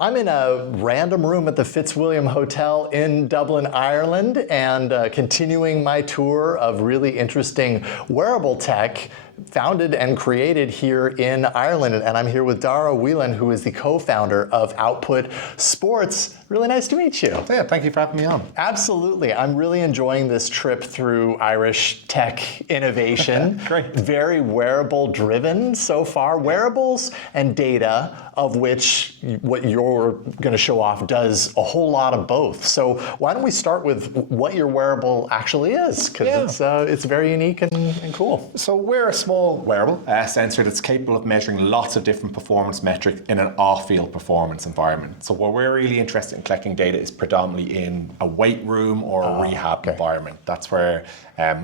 I'm in a random room at the Fitzwilliam Hotel in Dublin, Ireland, and continuing my tour of really interesting wearable tech founded and created here in Ireland. And I'm here with Darragh Whelan, who is the co-founder of Output Sports. Really nice to meet you. Yeah, thank you for having me on. Absolutely. I'm really enjoying this trip through Irish tech innovation. Great. Very wearable driven so far. Wearables and data, of which what you're going to show off does a whole lot of both. So why don't we start with what your wearable actually is? Because it's very unique and cool. So we're a small wearable sensor that's capable of measuring lots of different performance metrics in an off-field performance environment. So where we're really interested in collecting data is predominantly in a weight room or a rehab environment. That's where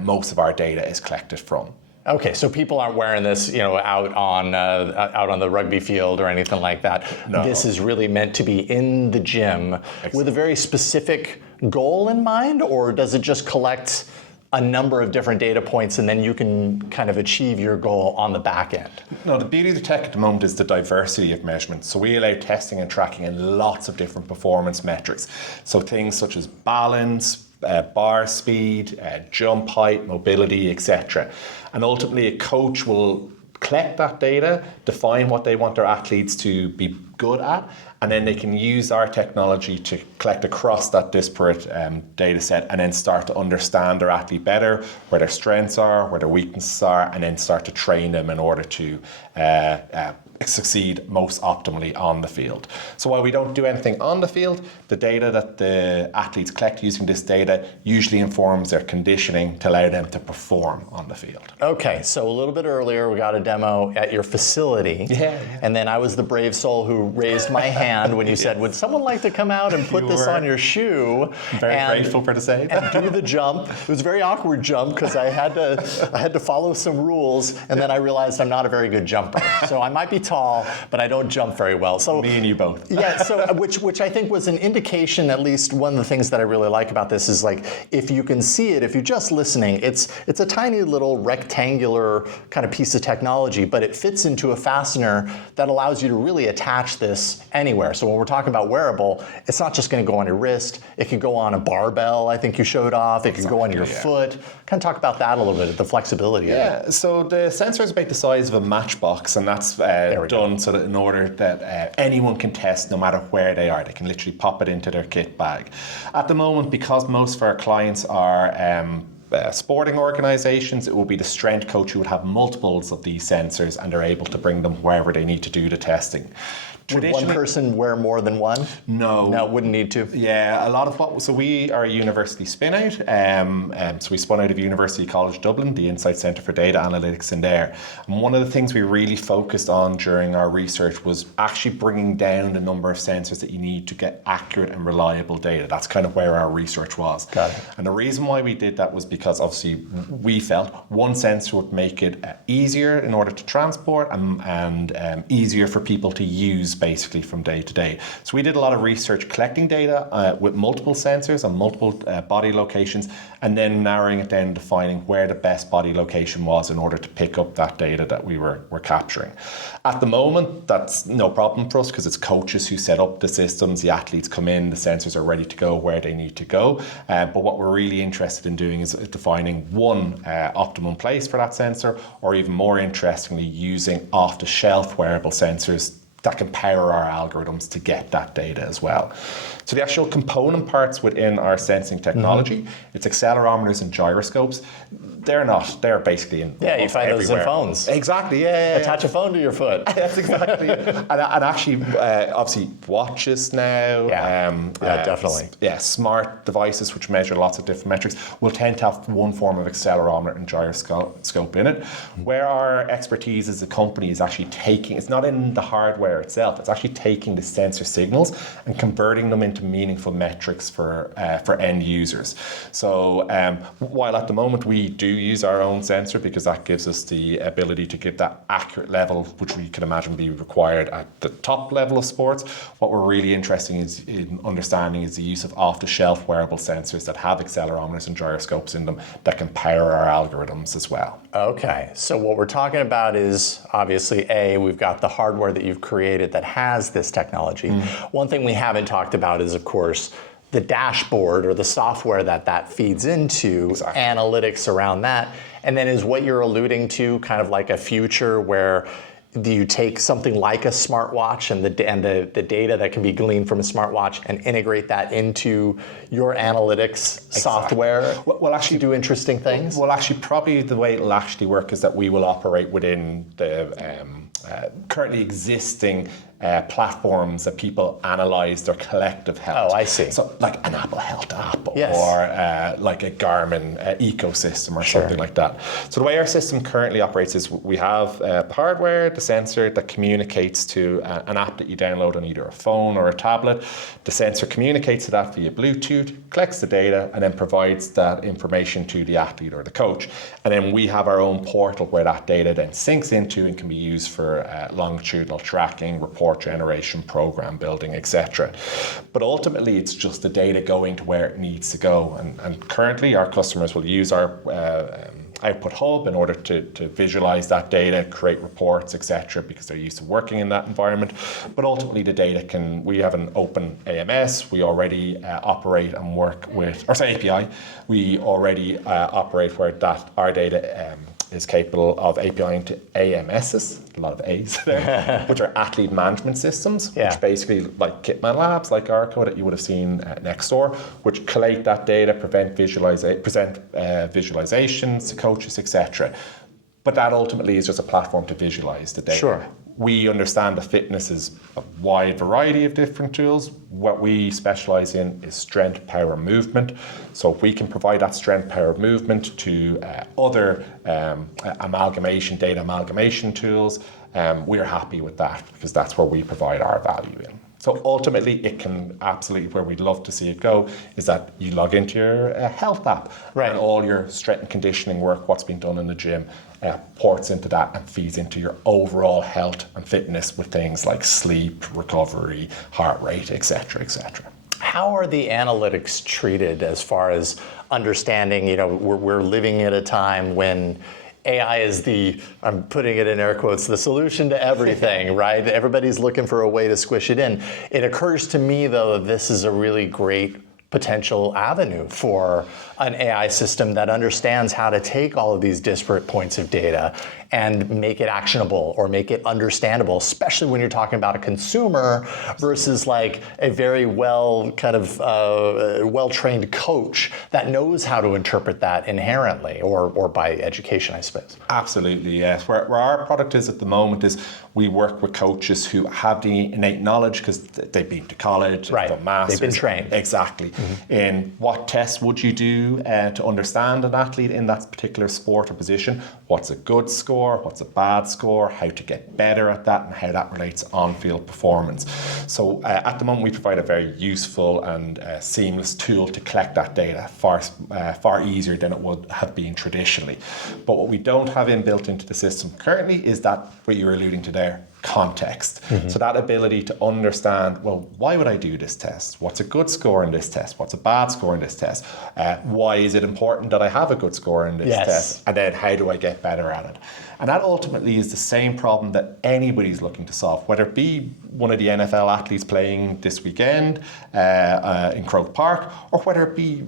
most of our data is collected from. Okay, so people aren't wearing this, out on the rugby field or anything like that. No. This is really meant to be in the gym with a very specific goal in mind, or does it just collect a number of different data points and then you can kind of achieve your goal on the back end? No, the beauty of the tech at the moment is the diversity of measurements. So we allow testing and tracking in lots of different performance metrics. So things such as balance, bar speed, jump height, mobility, etc. And ultimately a coach will collect that data, define what they want their athletes to be good at, and then they can use our technology to collect across that disparate data set and then start to understand their athlete better, where their strengths are, where their weaknesses are, and then start to train them in order to succeed most optimally on the field. So while we don't do anything on the field, the data that the athletes collect using this data usually informs their conditioning to allow them to perform on the field. Okay, so a little bit earlier we got a demo at your facility. And then I was the brave soul who raised my hand when you said, would someone like to come out and put this on your shoe? Very grateful for the save. And do the jump. It was a very awkward jump because I had to follow some rules, and then I realized I'm not a very good jumper. So I might be tall, but I don't jump very well. So me and you both. Yeah, so which I think was an indication, at least one of the things that I really like about this is, like, if you can see it, if you're just listening, it's a tiny little rectangular kind of piece of technology, but it fits into a fastener that allows you to really attach this anywhere. So when we're talking about wearable, it's not just going to go on your wrist. It can go on a barbell, I think you showed off. It can go on your foot. Kind of talk about that a little bit, the flexibility of it. Yeah, so the sensor is about the size of a matchbox, and that's done so that in order that anyone can test no matter where they are. They can literally pop it into their kit bag. At the moment, because most of our clients are sporting organizations, it will be the strength coach who would have multiples of these sensors and they're able to bring them wherever they need to do the testing. Would one person wear more than one? No. No, wouldn't need to? Yeah, a lot of so we are a university spin out. So we spun out of University College Dublin, the Insight Centre for Data Analytics in there. And one of the things we really focused on during our research was actually bringing down the number of sensors that you need to get accurate and reliable data. That's kind of where our research was. Got it. And the reason why we did that was because obviously we felt one sensor would make it easier in order to transport and easier for people to use basically from day to day. So we did a lot of research collecting data with multiple sensors on multiple body locations, and then narrowing it down, defining where the best body location was in order to pick up that data that we were capturing. At the moment, that's no problem for us because it's coaches who set up the systems, the athletes come in, the sensors are ready to go where they need to go. But what we're really interested in doing is defining one optimum place for that sensor, or even more interestingly, using off-the-shelf wearable sensors that can power our algorithms to get that data as well. So the actual component parts within our sensing technology, it's accelerometers and gyroscopes. They're basically in you find those in phones. Exactly, Attach a phone to your foot. That's exactly it. And actually, obviously, watches now. Definitely. Smart devices which measure lots of different metrics will tend to have one form of accelerometer and gyroscope in it. Where our expertise as a company is actually taking, it's not in the hardware itself, it's actually taking the sensor signals and converting them into meaningful metrics for end users. So while at the moment we do use our own sensor because that gives us the ability to get that accurate level, which we can imagine be required at the top level of sports. What we're really interested in understanding is the use of off-the-shelf wearable sensors that have accelerometers and gyroscopes in them that can power our algorithms as well. Okay, so what we're talking about is obviously we've got the hardware that you've created that has this technology. One thing we haven't talked about is, of course, the dashboard or the software that feeds into, Exactly. analytics around that. And then is what you're alluding to kind of like a future where do you take something like a smartwatch and the data that can be gleaned from a smartwatch and integrate that into your analytics software Well, actually, to do interesting things? Well, actually, probably the way it'll actually work is that we will operate within the currently existing platforms that people analyze their collective health. Oh, I see. So like an Apple Health app Yes. or like a Garmin ecosystem or something like that. So the way our system currently operates is we have the hardware, the sensor that communicates to an app that you download on either a phone or a tablet. The sensor communicates to that via Bluetooth, collects the data, and then provides that information to the athlete or the coach. And then we have our own portal where that data then syncs into and can be used for longitudinal tracking, report generation, program building, etc. But ultimately, it's just the data going to where it needs to go. And currently, our customers will use our output hub in order to visualize that data, create reports, etc., because they're used to working in that environment. But ultimately, the data we have an open AMS, we already operate and work with, or say API, we already operate where our data is capable of API into AMSs, a lot of A's there, which are athlete management systems, which basically like Kitman Labs, like Arco that you would have seen next door, which collate that data, present visualizations to coaches, etc. But that ultimately is just a platform to visualize the data. Sure. We understand that fitness is a wide variety of different tools. What we specialize in is strength, power, movement. So if we can provide that strength, power, movement to other data amalgamation tools, we're happy with that because that's where we provide our value in. So ultimately, it can absolutely, where we'd love to see it go, is that you log into your health app, and all your strength and conditioning work, what's been done in the gym, ports into that and feeds into your overall health and fitness with things like sleep, recovery, heart rate, etc., etc. How are the analytics treated as far as understanding, we're living at a time when AI is I'm putting it in air quotes, the solution to everything, right? Everybody's looking for a way to squish it in. It occurs to me, though, that this is a really great potential avenue for an AI system that understands how to take all of these disparate points of data and make it actionable or make it understandable, especially when you're talking about a consumer versus like a very well-trained coach that knows how to interpret that inherently or by education, I suppose. Absolutely, yes. Where our product is at the moment is we work with coaches who have the innate knowledge because they've been to college, they've done masters. They've been trained. Exactly. And what tests would you do to understand an athlete in that particular sport or position? What's a good score? What's a bad score? How to get better at that and how that relates on-field performance. So at the moment, we provide a very useful and seamless tool to collect that data, far easier than it would have been traditionally. But what we don't have inbuilt into the system currently is that what you're alluding to there, context. So that ability to understand, well, why would I do this test? What's a good score in this test? What's a bad score in this test? Why is it important that I have a good score in this test? And then how do I get better at it? And that ultimately is the same problem that anybody's looking to solve, whether it be one of the NFL athletes playing this weekend in Croke Park, or whether it be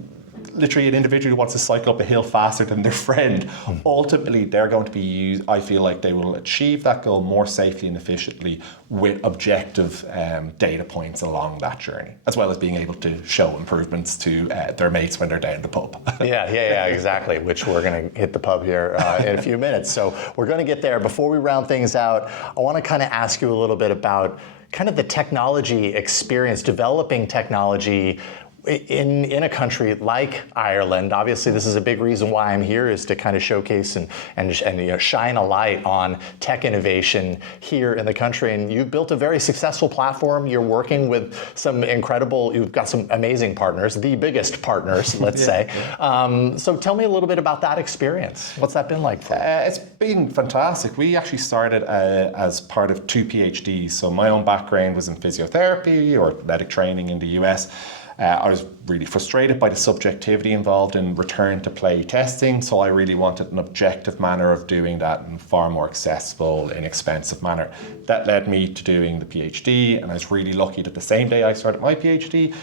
literally an individual who wants to cycle up a hill faster than their friend. Ultimately, they're going to be used, I feel like they will achieve that goal more safely and efficiently with objective data points along that journey, as well as being able to show improvements to their mates when they're down the pub. Yeah, exactly, which we're going to hit the pub here in a few minutes. So we're going to get there. Before we round things out, I want to kind of ask you a little bit about kind of the technology experience, developing technology in a country like Ireland, obviously this is a big reason why I'm here, is to kind of showcase and shine a light on tech innovation here in the country. And you've built a very successful platform. You're working with you've got some amazing partners, the biggest partners, let's say. So tell me a little bit about that experience. What's that been like for you? It's been fantastic. We actually started as part of 2 PhDs. So my own background was in physiotherapy or athletic training in the US. I was really frustrated by the subjectivity involved in return to play testing, so I really wanted an objective manner of doing that in a far more accessible, inexpensive manner. That led me to doing the PhD, and I was really lucky that the same day I started my PhD,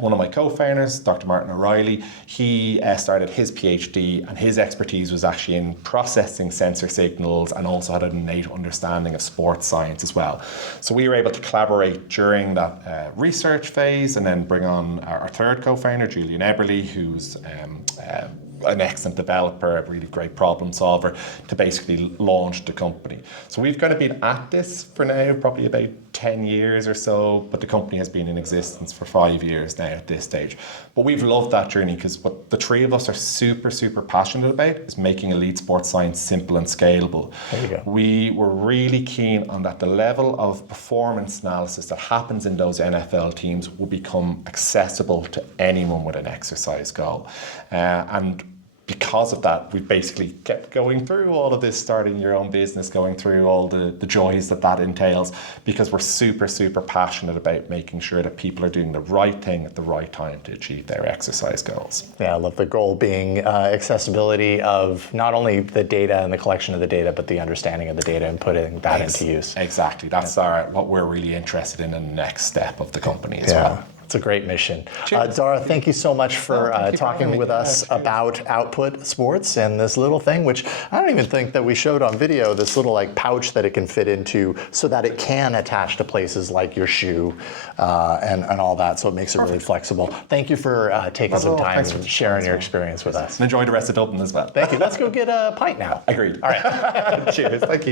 one of my co-founders, Dr. Martin O'Reilly, he started his PhD, and his expertise was actually in processing sensor signals and also had an innate understanding of sports science as well. So we were able to collaborate during that research phase and then bring on our third co-founder, Julian Eberle, who's an excellent developer, a really great problem solver, to basically launch the company. So we've kind of been at this for now probably about 10 years or so, but the company has been in existence for 5 years now at this stage. But we've loved that journey because what the three of us are super, super passionate about is making elite sports science simple and scalable. There you go. We were really keen on that the level of performance analysis that happens in those NFL teams will become accessible to anyone with an exercise goal. And because of that, we basically kept going through all of this, starting your own business, going through all the joys that entails, because we're super, super passionate about making sure that people are doing the right thing at the right time to achieve their exercise goals. Yeah, I love the goal being accessibility of not only the data and the collection of the data, but the understanding of the data and putting that into use. Exactly. That's what we're really interested in the next step of the company as well. It's a great mission. Darragh, thank you so much for talking with us about Output Sports and this little thing, which I don't even think that we showed on video, this little like pouch that it can fit into so that it can attach to places like your shoe and all that. So it makes it really flexible. Thank you for taking some time and sharing your experience with us. And enjoy the rest of Dublin as well. Thank you. Let's go get a pint now. Agreed. All right. Cheers. Thank you.